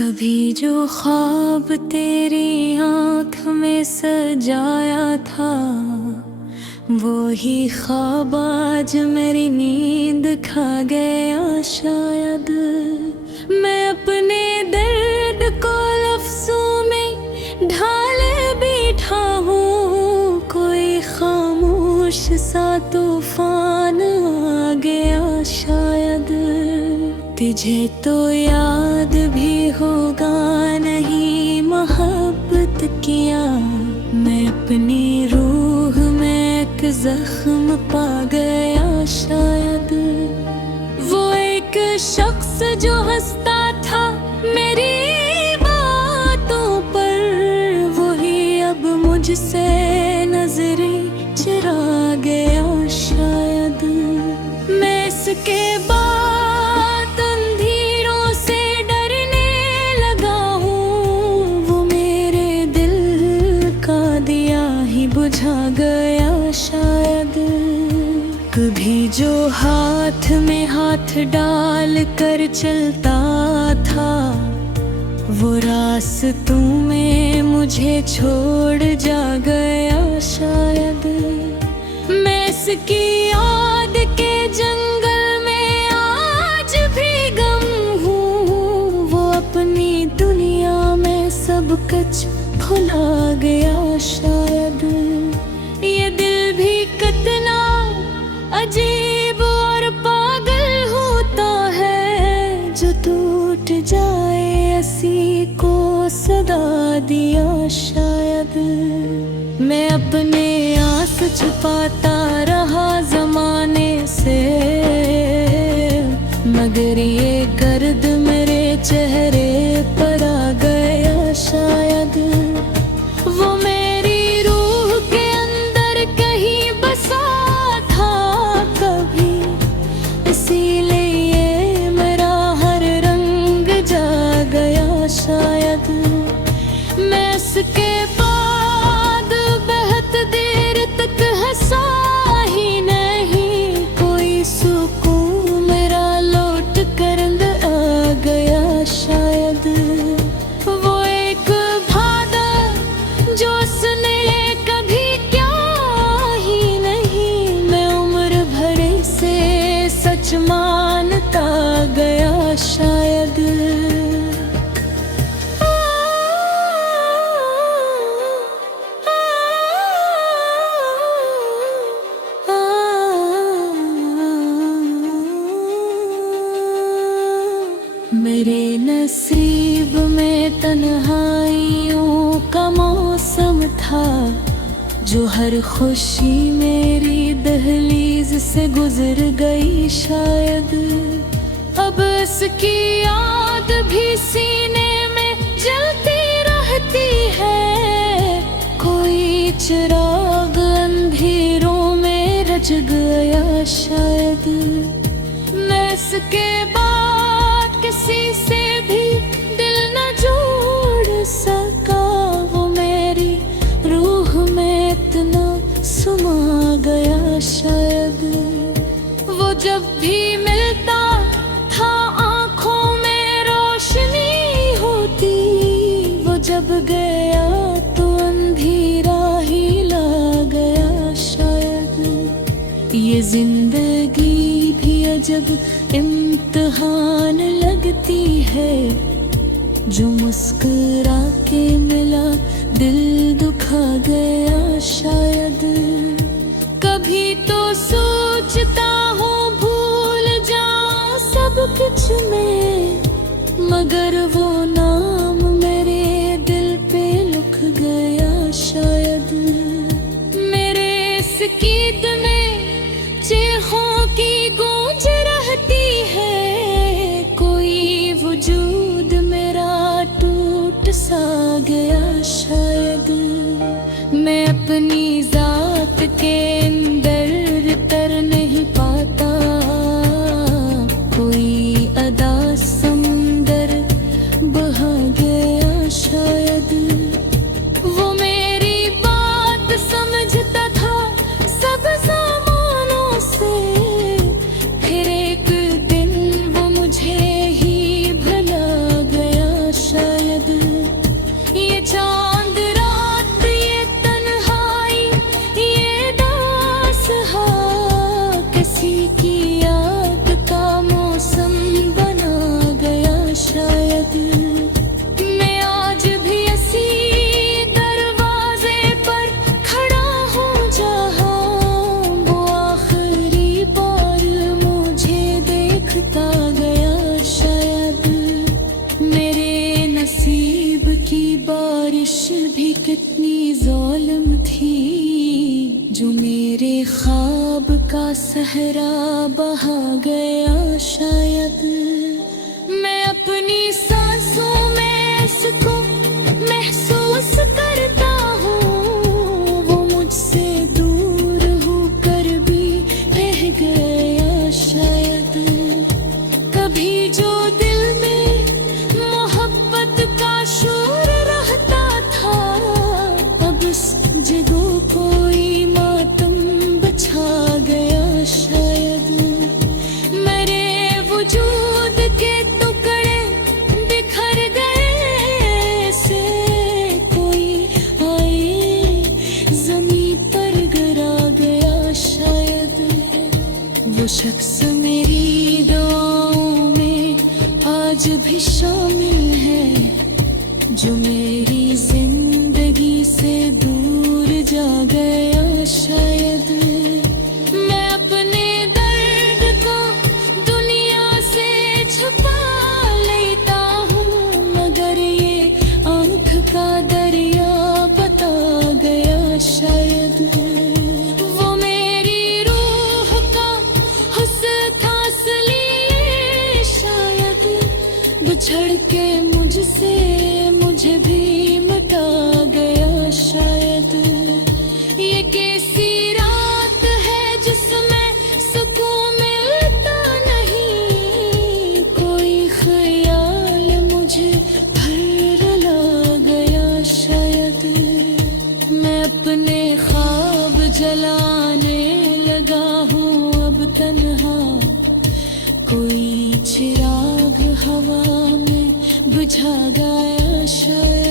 कभी जो ख्वाब तेरी आँख में सजाया था, वो ही ख्वाब आज मेरी नींद खा गया। शायद मैं अपने दर्द को लफ्ज़ों में ढाले बैठा हूँ। कोई खामोश सा तूफान आ गया। शायद तुझे तो याद भी होगा नहीं मोहब्बत किया। मैं अपनी रूह में एक जख्म पा गया। शायद वो एक शख्स जो हंसता था मेरी बातों पर, वही अब मुझसे नजरें चुरा गया। शायद मैं इसके बाद अंधेरों से डरने लगा हूँ। वो मेरे दिल का दिया ही बुझा गया। शायद कभी जो हाथ में हाथ डाल कर चलता था, वो रास्तों में मुझे छोड़ जा गया। शायद मैं इसकी याद के जंगल में आज भी गम हूँ। वो अपनी दुनिया में सब कुछ भुला गया। शायद ये दिल भी कितना अजीब और पागल होता है, जो टूट जाए ऐसी को सदा दिया। शायद मैं अपने आस छुपाता रहा जमाने से, मगर ये गर्द मेरे चेहरे पर आ गया। शायद वो मेरी रूह के अंदर कहीं बसा था कभी, इसीलिए मेरा हर रंग जा गया। शायद मैं इसके बाद बहुत देर तक हंसा ही नहीं। कोई सुकून मेरा लौट कर आ गया। शायद वो एक बादल जो उसने कभी क्या ही नहीं, मैं उम्र भर से सच मानता गया। शायद मेरे नसीब में तन्हाइयों का मौसम था, जो हर खुशी मेरी दहलीज से गुजर गई। शायद अब इसकी याद भी सीने में जलती रहती है। कोई चिराग अंधेरों में रच गया। शायद मैं इसके बाद किसी से भी दिल न जोड़ सका। वो मेरी रूह में इतना समा गया। शायद वो जब भी मिलता था आँखों में रोशनी होती, वो जब गया तो अंधेरा ही ला गया। शायद ये जिंदगी भी अजब इम्तिहान लगती है, जो मुस्कुरा के मिला दिल दुखा गया। शायद कभी तो सोचता हूँ भूल जाऊं सब कुछ में, मगर वो नाम मेरे दिल पे लिख गया। शायद मेरे इस गीत में चीखों की गूंज रहती है। कोई वजूद मेरा टूट सा गया। शायद मैं अपनी जात के अंदर तर नहीं पाता। कोई अदा समुंदर बहा गया। शायद वो मेरी बात समझता था सब ज़मानों से, फिर एक दिन वो मुझे ही भुला गया। शायद का सहरा बहा गया शायद। मैं अपनी सांसों में इसको महसूस करता हूँ, वो मुझसे दूर होकर भी रह गया शायद। कभी जो दिल में मोहब्बत का शोर रहता था, अब इस जगह कोई मातम बछा गया शायद। मेरे वजूद के टुकड़े बिखर गए से कोई आए जमीन पर गिरा गया शायद। वो शख्स मेरी दुआओं में आज भी शामिल है, जो मेरी जिंदगी से दूर जा गया शायद। मैं अपने दर्द को दुनिया से छुपा लेता हूँ, मगर ये आंख का दरिया बता गया शायद। वो मेरी रूह का हुस्न था असली शायद, बिछड़ के मुझसे मुझे भी मिटा गया शायद। ये कैसी रात है जिसमें सुकून मिलता नहीं, कोई ख्याल मुझे भर ला गया शायद। मैं अपने ख्वाब जलाने लगा हूँ अब तन्हा, कोई चिराग हवा में बुझा गया शायद।